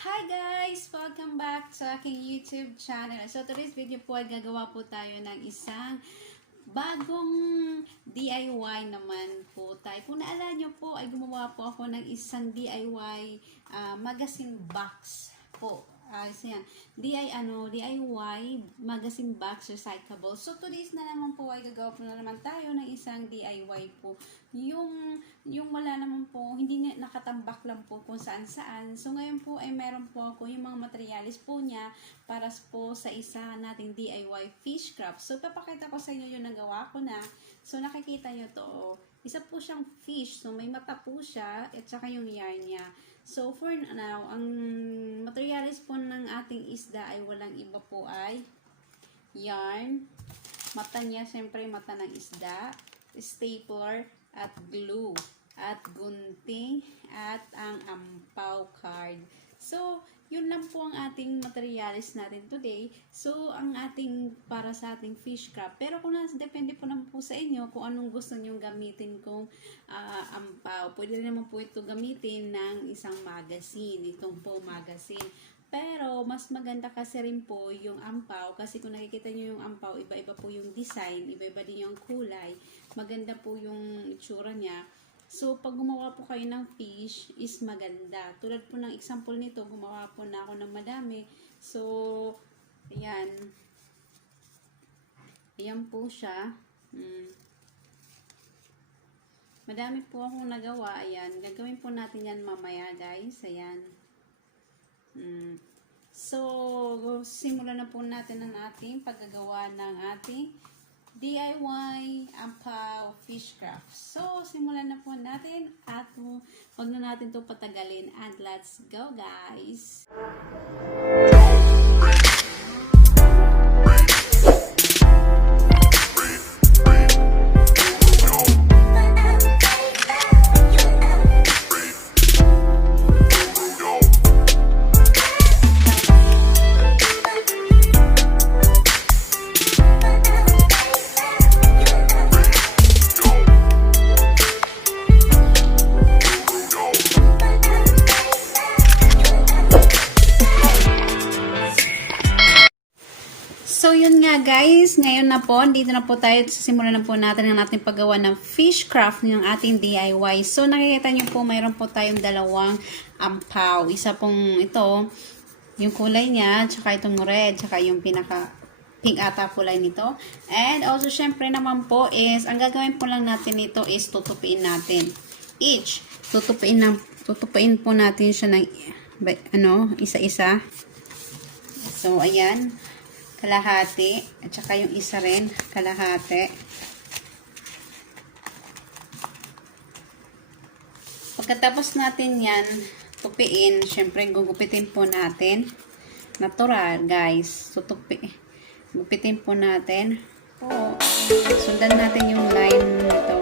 Hi guys! Welcome back sa aking YouTube channel. So today's video po ay gagawa po tayo ng isang bagong DIY naman po tayo. Kung naalala nyo po ay gumawa po ako ng isang DIY magazine box po. So yan, DIY magazine box recyclable. So today's na naman po ay gagawa po na naman tayo ng isang DIY po. Yung wala naman po, hindi nakatambak lang po kung saan saan. So ngayon po ay meron po ako yung mga materialis po niya para po sa isa nating DIY fish craft. So papakita ko sa inyo yung nagawa ko na. So nakikita nyo to, isa po siyang fish. So may mata po siya at saka yung yarn niya. So for now, ang materialis po ng ating isda ay walang iba po ay yarn, mata niya, syempre mata ng isda, stapler, at glue, at gunting, at ang ampaw card. So, yun lang po ang ating materialis natin today. So, ang ating para sa ating fish craft. Pero kung depende po naman po sa inyo kung anong gusto nyong gamitin kung ampaw. Pwede naman po ito gamitin ng isang magazine. Itong po magazine. Pero, mas maganda kasi rin po yung ampaw. Kasi kung nakikita nyo yung ampaw, iba-iba po yung design, iba-iba din yung kulay. Maganda po yung itsura niya. So, pag gumawa po kayo ng fish, is maganda. Tulad po ng example nito, gumawa po na ako ng madami. So, ayan. Ayan po siya. Madami po akong nagawa. Ayan. Gagawin po natin yan mamaya, guys. Ayan. So, simulan na po natin ang ating paggagawa ng ating DIY ampaw fish craft. So, simulan na po natin at huwag na natin ito patagalin and let's go guys! So, yun nga guys, ngayon na po, dito na po tayo, simulan na po natin ang ating paggawa ng fish craft ng ating DIY. So, nakikita nyo po, mayroon po tayong dalawang ampaw. Isa pong ito, yung kulay niya, tsaka itong red, tsaka yung pinaka pink ata kulay nito. And also, syempre naman po is, ang gagawin po lang natin nito is tutupiin natin. Each, tutupiin po natin siya ng, isa-isa. So, ayan. Kalahati, at saka yung isa rin, kalahati. Pagkatapos natin yan, tupiin, syempre gugupitin po natin. Natural, guys. So, gugupitin po natin. Sundan natin yung line nito.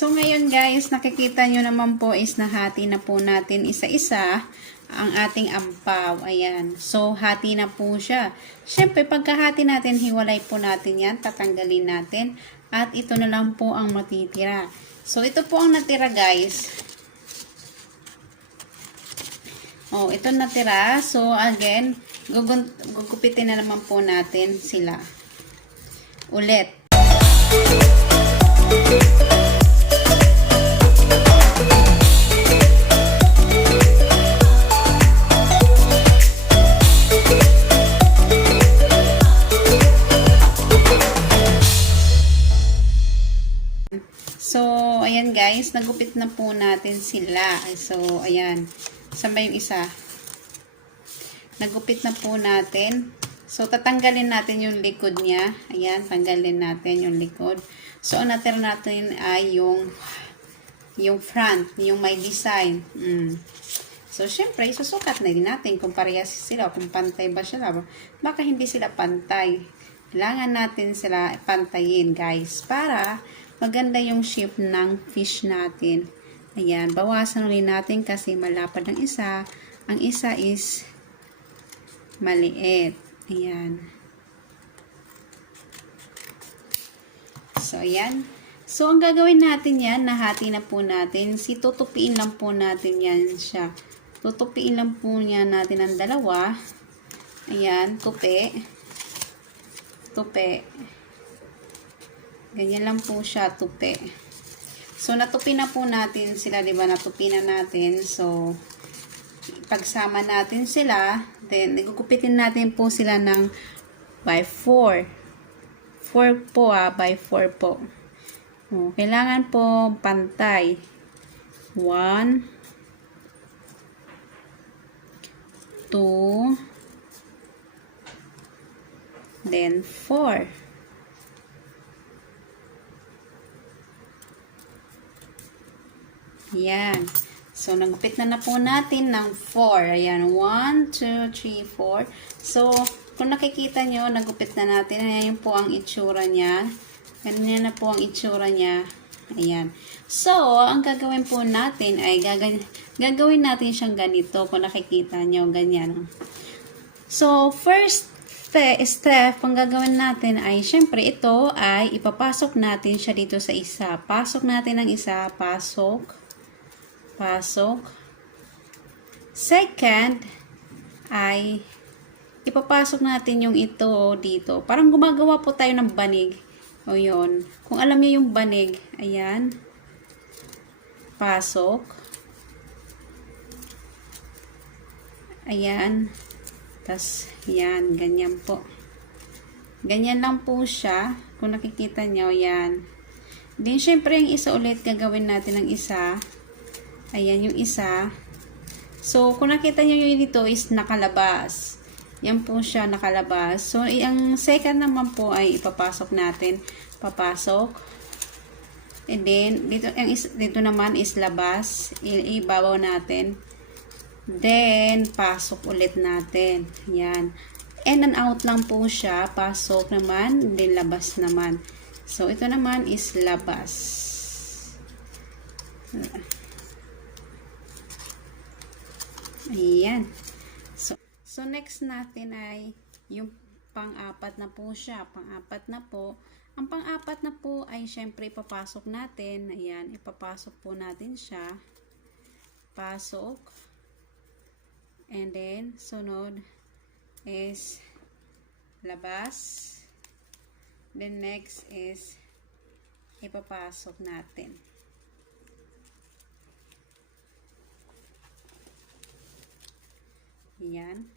So, ngayon guys, nakikita nyo naman po is nahati na po natin isa-isa ang ating ampaw. Ayan. So, hati na po siya. Siyempre, pagkahati natin, hiwalay po natin yan. Tatanggalin natin. At ito na lang po ang matitira. So, ito po ang natira guys. Oh, ito natira. So, again, gugupitin na naman po natin sila. Ulit. So, ayan guys, nagupit na po natin sila. So, ayan. Saan ba yung isa? Nagupit na po natin. So, tatanggalin natin yung likod niya. Ayan, tanggalin natin yung likod. So, ang natira natin ay yung front, yung may design. So, syempre, isusukat na din natin kung parehas sila, kung pantay ba sila. Baka hindi sila pantay. Kailangan natin sila pantayin, guys, para maganda yung shape ng fish natin. Ayan, bawasan ulit natin kasi malapad ang isa. Ang isa is maliit. Ayan. So, ayan. So, ang gagawin natin yan, nahati na po natin. Tutupiin lang po natin yan siya. Tutupiin lang po niya natin ang dalawa. Ayan, tupi. Tupi. Ganyan lang po siya, tupi. So, natupi na po natin sila, diba? Natupi na natin. So, pagsama natin sila, then, igugupitin natin po sila ng by 4. 4 po by 4 po. O, kailangan po pantay. 1, 2, then 4. Ayan. So, nagupit na po natin ng 4. Ayan. 1, 2, 3, 4. So, kung nakikita nyo, nagupit na natin. Ayan po ang itsura niya. Ganyan na po ang itsura niya. Ayan. So, ang gagawin po natin ay gagawin natin siyang ganito. Kung nakikita nyo, ganyan. So, first step, ang gagawin natin ay, syempre, ito ay ipapasok natin siya dito sa isa. Pasok natin ang isa. Pasok. Pasok. Second, ay ipapasok natin yung ito dito. Parang gumagawa po tayo ng banig. O yun. Kung alam niyo yung banig, ayan. Pasok. Ayan. Tas, yan. Ganyan po. Ganyan lang po siya. Kung nakikita nyo, yan. Then, syempre, yung isa ulit, gagawin natin ng isa. Ayan, yung isa. So, kung nakita nyo yung dito is nakalabas. Yan po siya, nakalabas. So, ang second naman po ay ipapasok natin. Papasok. And then, dito naman is labas. Ibabaw natin. Then, pasok ulit natin. Yan. In and out lang po siya. Pasok naman. Then, labas naman. So, ito naman is labas. Ayan. So, next natin ay yung pang-apat na po siya. Pang-apat na po. Ang pang-apat na po ay syempre ipapasok natin. Ayan. Ipapasok po natin siya. Pasok. And then, sunod is labas. Then, next is ipapasok natin. Ayan.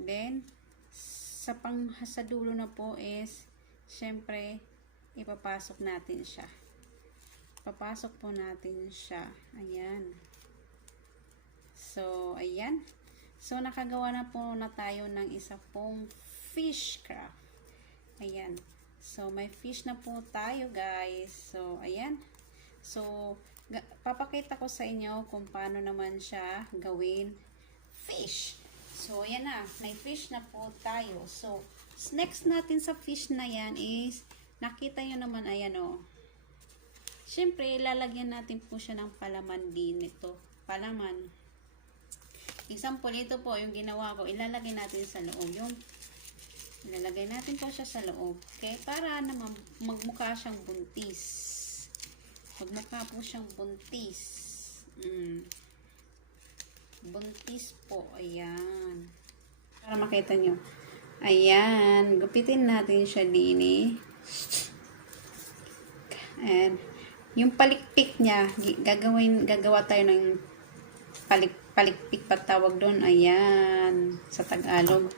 Then, sa dulo na po is, syempre, ipapasok natin siya. Papasok po natin siya. Ayan. So, ayan. So, nakagawa na po na tayo ng isa pong fish craft. Ayan. So, may fish na po tayo, guys. So, ayan. So, papakita ko sa inyo kung paano naman siya gawin fish. So, ayan na. May fish na po tayo. So, next natin sa fish na yan is, nakita nyo naman, ayan o. Siyempre, ilalagyan natin po siya ng palaman din ito. Palaman. Example, ito po, yung ginawa ko, ilalagay natin sa loob. Ilalagay natin po siya sa loob. Okay? Para naman magmukha siyang buntis. Magmukha po siyang buntis. Buntis po. Ayan. Para makita nyo. Ayan. Gupitin natin siya din eh. And, yung palikpik niya, gagawa tayo ng palikpik patawag doon. Ayan. Sa Tagalog.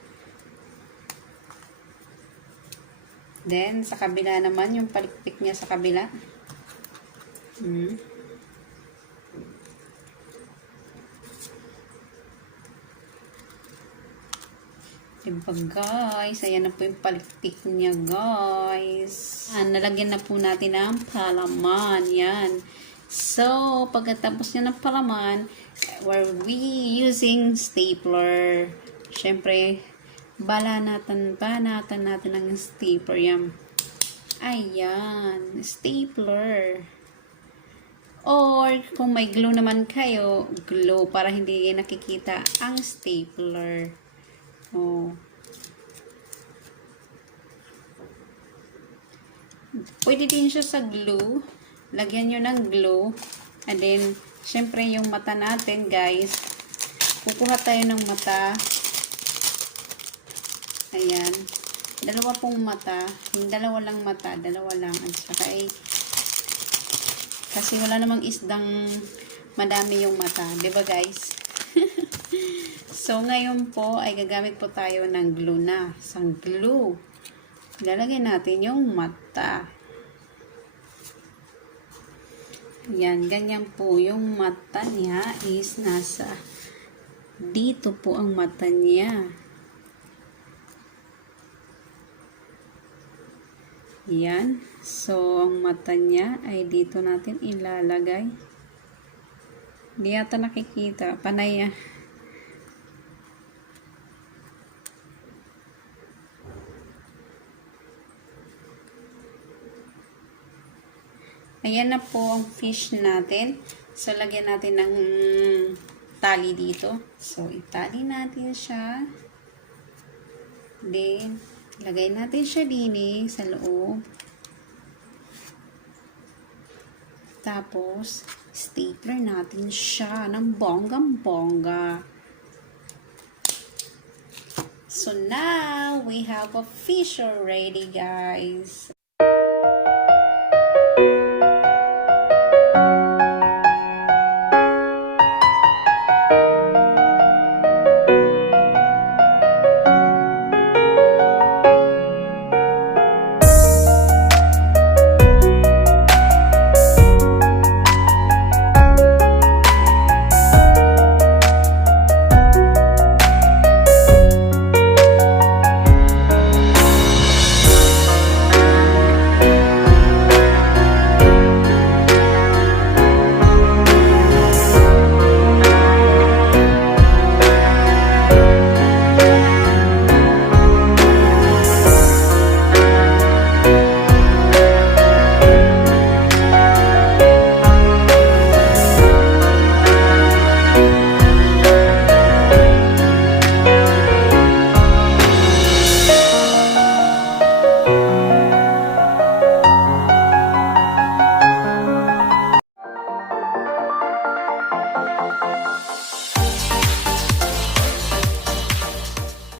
Then, sa kabila naman, yung palikpik niya sa kabila. Diba guys? Ayan na po yung palikpik niya guys. Nalagyan na po natin ng palaman. Yan. So, pagkatapos niya ng palaman, we're using stapler. Siyempre, banatan natin ng stapler yan. Ayan, stapler. Or, kung may glue naman kayo, glue para hindi nakikita ang stapler. Oh. Pwede din siya sa glue. Lagyan nyo ng glue. And then, syempre yung mata natin, guys. Kukuha tayo ng mata. Ayan. Dalawa pong mata. Yung dalawa lang mata. Dalawa lang. At saka kasi wala namang isdang madami yung mata. Diba, guys? So, ngayon po ay gagamit po tayo ng glue na. Sang glue. Ilalagay natin yung mata. Yan, ganyan po. Yung mata niya is nasa dito po ang mata niya. Yan. So, ang mata niya ay dito natin ilalagay. Hindi yata nakikita. Panay. Ayan na po ang fish natin. So, lagyan natin ng tali dito. So, itali natin siya. Then, lagay natin siya din sa loob. Tapos, stapler natin siya ng bonggang-bongga. So, now, we have a fish already, guys.